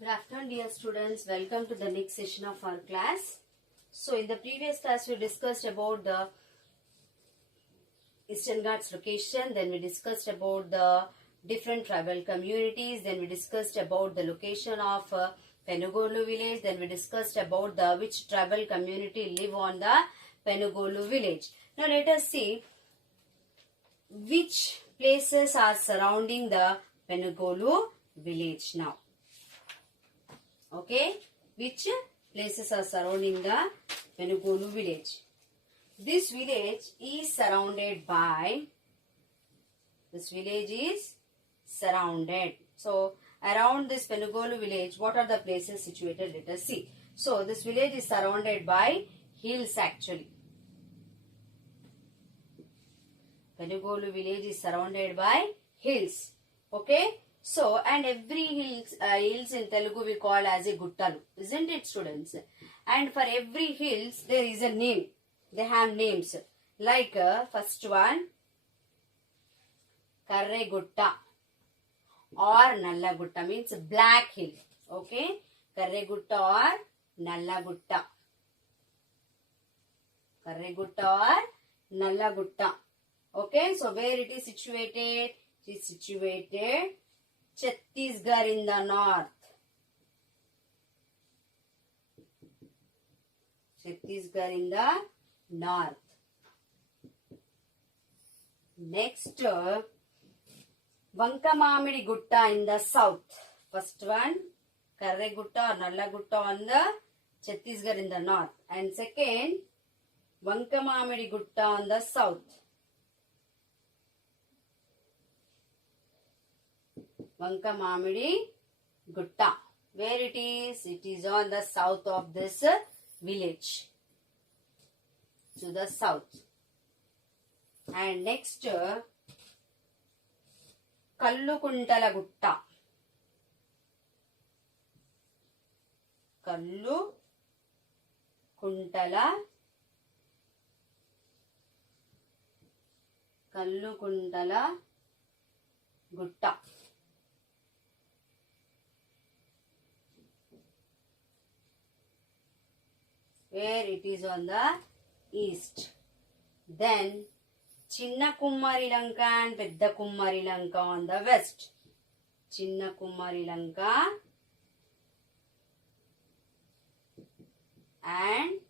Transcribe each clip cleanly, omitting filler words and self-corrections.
Good afternoon, dear students. Welcome to the next session of our class. So, in the previous class, we discussed about the Eastern Ghats location. Then we discussed about the different tribal communities. Then we discussed about the location of Penugolu village. Then we discussed about the which tribal community live on the Penugolu village. Now, let us see which places are surrounding the Penugolu village now. Okay, which places are surrounding the Penugolu village? This village is surrounded by, So, around this Penugolu village, what are the places situated? Let us see. So, this village is surrounded by hills actually. Penugolu village is surrounded by hills. Okay. So, and every hills in Telugu we call as a guttalu, isn't it, students? And for every hills there is a name. They have names. Like first one, Karregutta or Nallagutta means black hill. Okay, Karregutta or Nallagutta. Karregutta or Nallagutta. Okay, so where it is situated? It is situated Chhattisgarh in the north. Chhattisgarh in the north. Next, Vankamamidi Gutta in the south. First one, Karregutta or Nallagutta on the Chhattisgarh in the north. And second, Vankamamidi Gutta on the south. Vankamamidi Gutta. Where it is? It is on the south of this village. To the south. And next, Kallukuntala Gutta. Kallukuntala Gutta. Where it is on the east. Then Chinna Kummari Lanka and Pedda Kummari Lanka on the west. Chinna Kummari Lanka and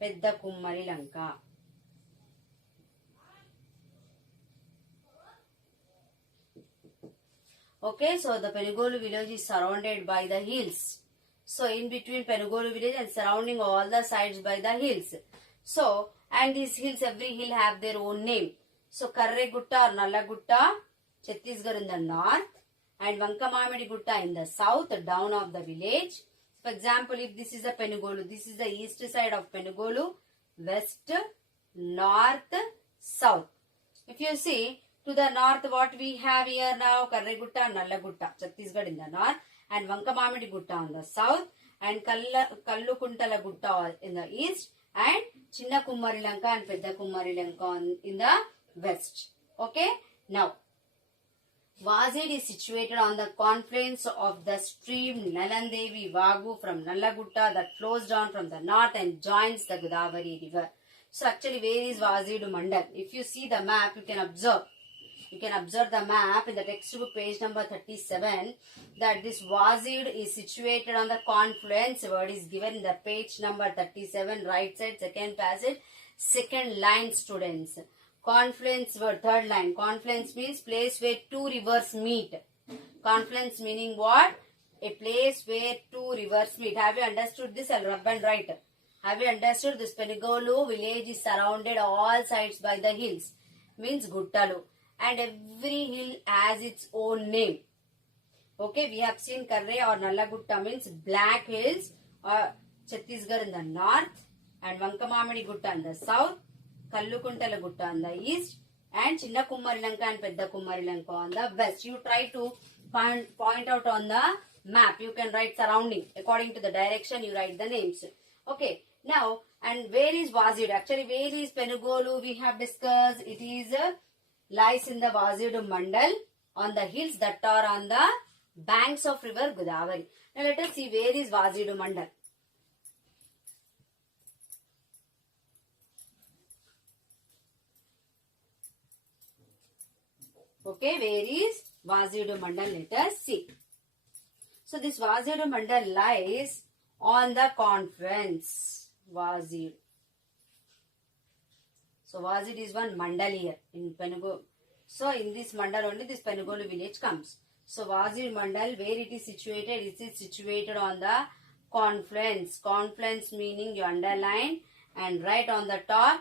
Pedda Kummari Lanka. Okay, so the Penugolu village is surrounded by the hills. So, in between Penugolu village and surrounding all the sides by the hills. So, and these hills, every hill have their own name. So, Karregutta or Nallagutta, Chhattisgarh in the north and Vankamamidi Gutta in the south, down of the village. For example, if this is the Penugolu, this is the east side of Penugolu, west, north, south. If you see, to the north what we have here now, Karregutta and Nallagutta, Chhattisgarh in the north. And Vankamamidi Gutta on the south, and Kallukuntala Gutta in the east, and Chinna Kummari Lanka and Pedda Kummari Lanka in the west. Okay, now Vazid is situated on the confluence of the stream Nalandevi Vagu from Nallagutta that flows down from the north and joins the Godavari river. So actually, where is Vazid Mandal? If you see the map, you can observe. You can observe the map in the textbook page number 37 that this Vazid is situated on the confluence. Word is given in the page number 37, right side, second passage, second line, students. Confluence word, third line. Confluence means place where two rivers meet. Confluence meaning what? A place where two rivers meet. Have you understood this? I'll rub and write. Have you understood this? Penugolu village is surrounded all sides by the hills. Means Guttalu. And every hill has its own name. Okay, we have seen Karre or Nallagutta means black hills or Chhattisgarh in the north and Vankamamidi Gutta in the south, Kallukuntala Gutta in the east and Chinna Kummari Lanka and Pedda Kummari Lanka on the west. You try to point out on the map. You can write surrounding. According to the direction, you write the names. Okay, now, and where is Vazid? Actually, where is Penugolu? We have discussed. It is lies in the Vazid Mandal on the hills that are on the banks of river Godavari. Now let us see where is Vazidu Mandal. Okay, where is Vazidu Mandal? Let us see. So this Vazidu Mandal lies on the confluence. Vazid. So Vazid is one mandal here in Penugolu. So in this mandal only this Penugolu village comes. So Vazid mandal, where it is situated? It is situated on the confluence. Confluence meaning you underline, and right on the top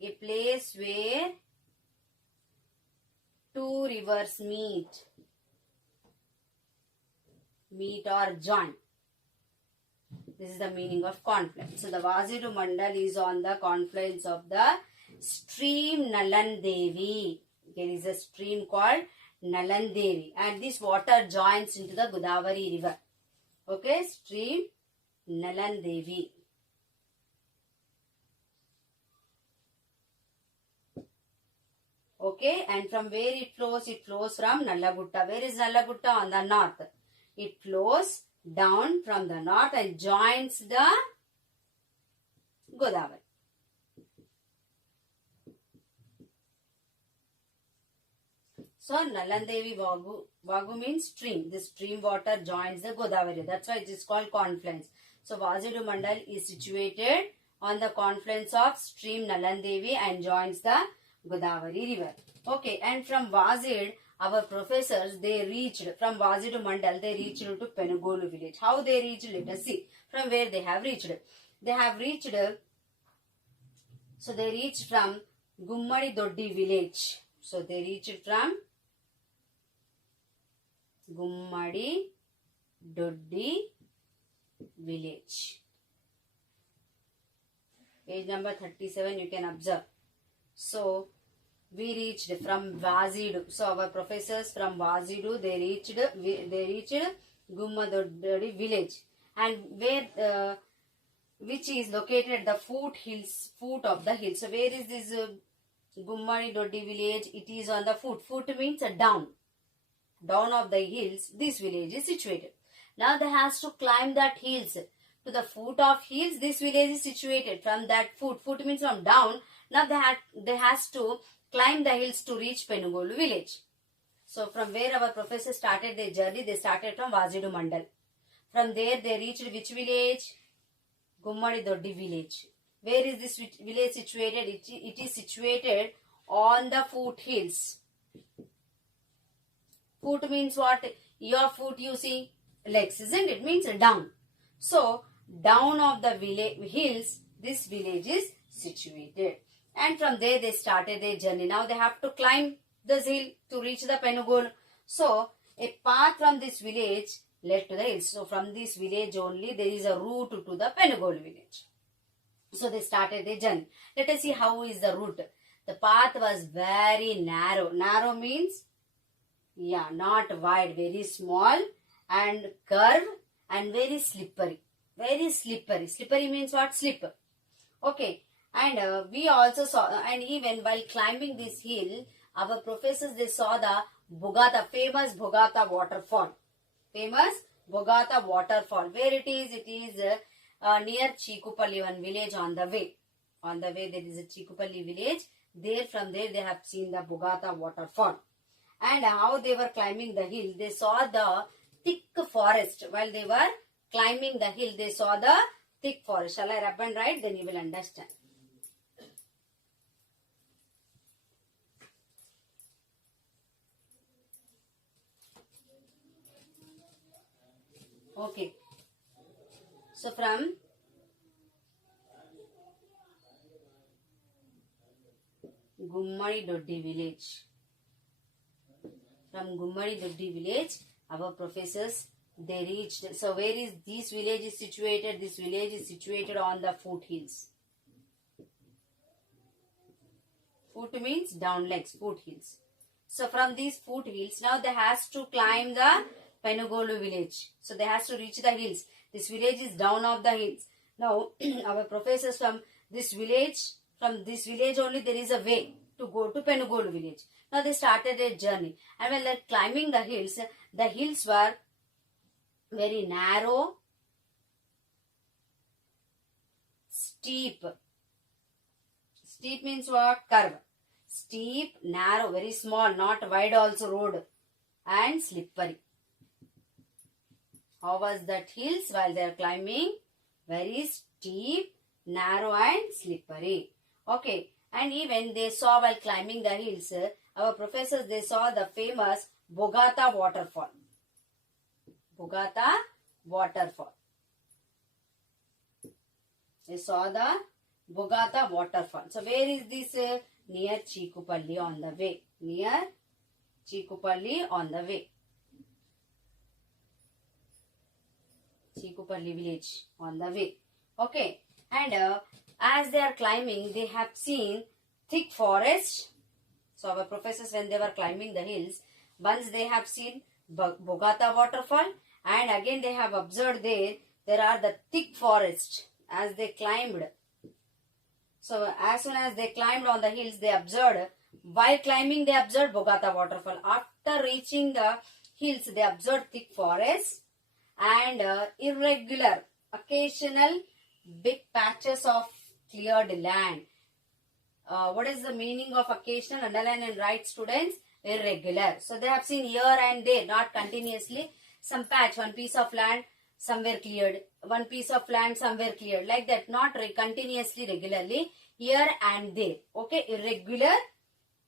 a place where two rivers meet or join. This is the meaning of confluence. So the Vazidu mandal is on the confluence of the stream Nalandevi. There is a stream called Nalandevi, and this water joins into the Godavari river. Okay, stream Nalandevi. Okay, and from where it flows? It flows from Nallagutta. Where is Nallagutta? On the north. It flows down from the north and joins the Godavari. So Nalandevi Vagu means stream. The stream water joins the Godavari. That's why it is called confluence. So Vazidu Mandal is situated on the confluence of stream Nalandevi and joins the Godavari river. Okay, and from Vazid, our professors, they reached, from Vazidu Mandal, they reached to Penugolu village. How they reached? Let us see. From where they have reached. They have reached, so they reached from Gummadi Doddi village. So they reached from Gummadi Doddi village. Page number 37 you can observe. So we reached from Vazidu. So our professors from Vazidu, they reached Gummadi village, and where which is located at the foot of the hill. So where is this Gummadi Doddi village? It is on the foot. Foot means down of the hills. This village is situated. Now they has to climb that hills. To the foot of hills, this village is situated. From that foot means from down. Now they has to climb the hills to reach Penugolu village. So from where our professors started their journey, they started from Vazidu Mandal. From there they reached which village? Gummadi Doddi village. Where is this village situated? It is situated on the foothills. Foot means what? Your foot you see legs, isn't it? Means down. So down of the hills, this village is situated. And from there they started their journey. Now they have to climb this hill to reach the Penugolu. So a path from this village led to the hills. So from this village only there is a route to the Penugolu village. So they started their journey. Let us see how is the route. The path was very narrow. Narrow means, yeah, not wide, very small and curved and very slippery. Very slippery. Slippery means what? Slip. Okay. And we also saw, and even while climbing this hill, our professors, they saw the Bogata, famous Bogata waterfall. Famous Bogata waterfall. Where it is? It is near Chikupalli, one village on the way. On the way there is a Chikupalli village. There, from there they have seen the Bogata waterfall. And how they were climbing the hill, they saw the thick forest. While they were climbing the hill, they saw the thick forest. Shall I rub and write? Then you will understand. Okay. So from Gummadi Doddi village. From Gummadi Doddi village, our professors, they reached. So where is this village is situated? This village is situated on the foothills. Foot means down legs, foothills. So from these foothills, now they has to climb the Penugolu village. So they has to reach the hills. This village is down of the hills. Now our professors from this village only there is a way to go to Penugolu village. Now they started a journey, and when they're climbing the hills, The hills were very narrow, steep. Steep means what? Curve. Steep, narrow, very small, not wide also road, and slippery. How was that hills while they are climbing? Very steep, narrow and slippery. Okay. And even they saw while climbing the hills, our professors, they saw the famous Bogata waterfall. Bogata waterfall. They saw the Bogata waterfall. So where is this? Near Chikupalli on the way. Near Chikupalli on the way. Chikupalli village on the way. Okay. And as they are climbing, they have seen thick forest. So our professors, when they were climbing the hills, once they have seen Bogata waterfall, and again they have observed there are the thick forest as they climbed. So as soon as they climbed on the hills, they observed, while climbing they observed Bogata waterfall. After reaching the hills, they observed thick forest and irregular, occasional big patches of cleared land. What is the meaning of occasional? Underline and write, students. Irregular. So they have seen here and there, not continuously. Some patch, one piece of land somewhere cleared, one piece of land somewhere cleared, like that, not continuously, regularly, here and there. Okay, irregular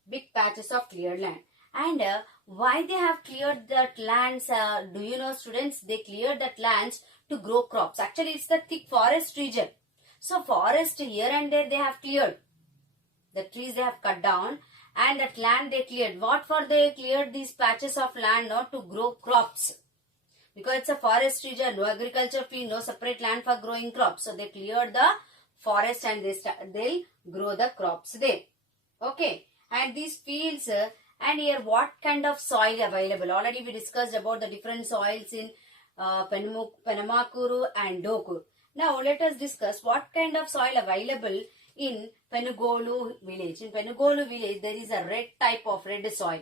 big patches of cleared land. And why they have cleared that lands? Do you know, students? They cleared that lands to grow crops. Actually, it's the thick forest region. So forest here and there they have cleared. The trees they have cut down, and that land they cleared. What for they cleared these patches of land? Not to grow crops. Because it's a forest region, no agriculture field, no separate land for growing crops. So they cleared the forest and they'll grow the crops there. Okay. And these fields, and here what kind of soil available? Already we discussed about the different soils in Penamakuru and Dokuru. Now let us discuss what kind of soil available in Penugolu village. In Penugolu village, there is a red type of red soil.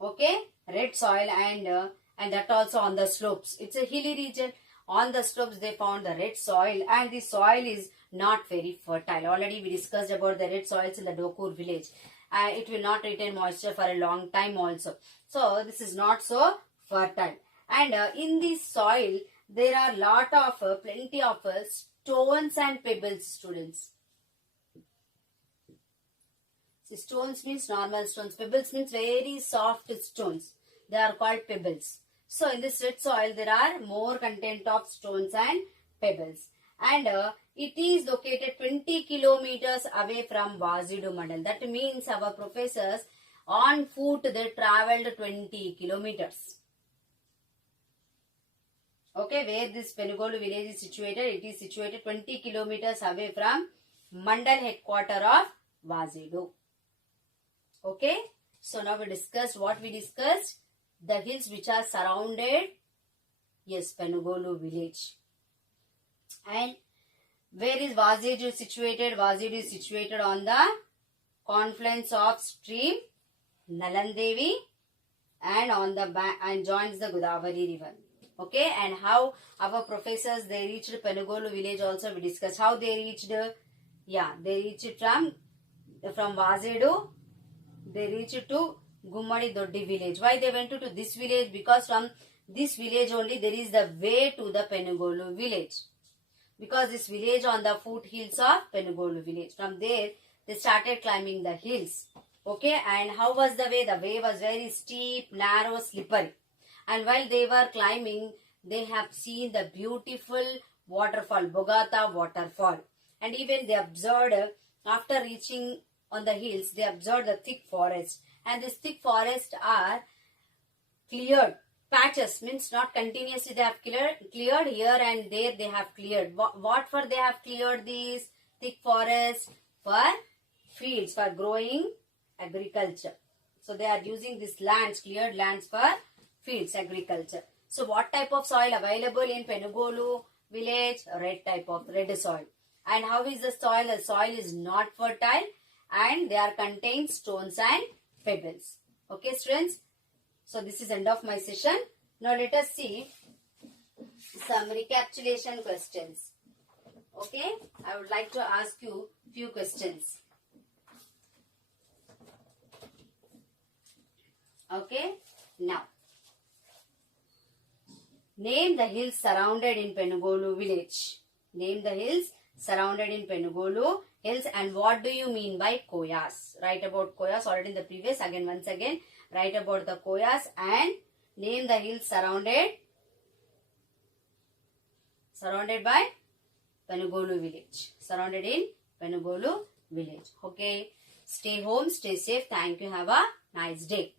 Okay, red soil, and that also on the slopes. It's a hilly region. On the slopes, they found the red soil, and the soil is not very fertile. Already we discussed about the red soils in the Dokur village. It will not retain moisture for a long time also. So this is not so fertile. And in this soil, there are plenty of stones and pebbles, students. See, stones means normal stones. Pebbles means very soft stones. They are called pebbles. So in this red soil, there are more content of stones and pebbles. And it is located 20 kilometers away from Vazidu Mandal. That means our professors on foot, they travelled 20 kilometers. Okay, where this Penugolu village is situated, it is situated 20 kilometers away from Mandal headquarter of Vazidu. Okay, so now we discussed what we discussed. The hills which are surrounded, yes, Penugolu village. And where is Vazidu situated? Vazidu is situated on the confluence of stream Nalandevi and on the bank and joins the Godavari river. Okay, and how our professors, they reached Penugolu village also we discussed. How they reached, they reached from Vazidu, they reached to Gummadi Doddi village. Why they went to this village? Because from this village only there is the way to the Penugolu village. Because this village on the foothills of Penugolu village. From there, they started climbing the hills. Okay, and how was the way? The way was very steep, narrow, slippery. And while they were climbing, they have seen the beautiful waterfall, Bogata waterfall. And even they observed, after reaching on the hills, they observed the thick forest. And this thick forest are cleared. Patches means not continuously they have cleared here and there they have cleared. What for they have cleared these thick forests? For fields, for growing agriculture. So they are using these lands, cleared lands for fields, agriculture. So what type of soil available in Penugolu village? Red soil. And how is the soil? The soil is not fertile and they are contain stones and pebbles. Okay, students. So this is end of my session. Now let us see some recapitulation questions. Okay, I would like to ask you few questions. Okay, now name the hills surrounded in Penugolu village. Name the hills surrounded in Penugolu hills, and what do you mean by koyas? Write about koyas already in the previous. Again, once again, write about the koyas and name the hills surrounded by Penugolu village. Surrounded in Penugolu village. Okay. Stay home, stay safe. Thank you. Have a nice day.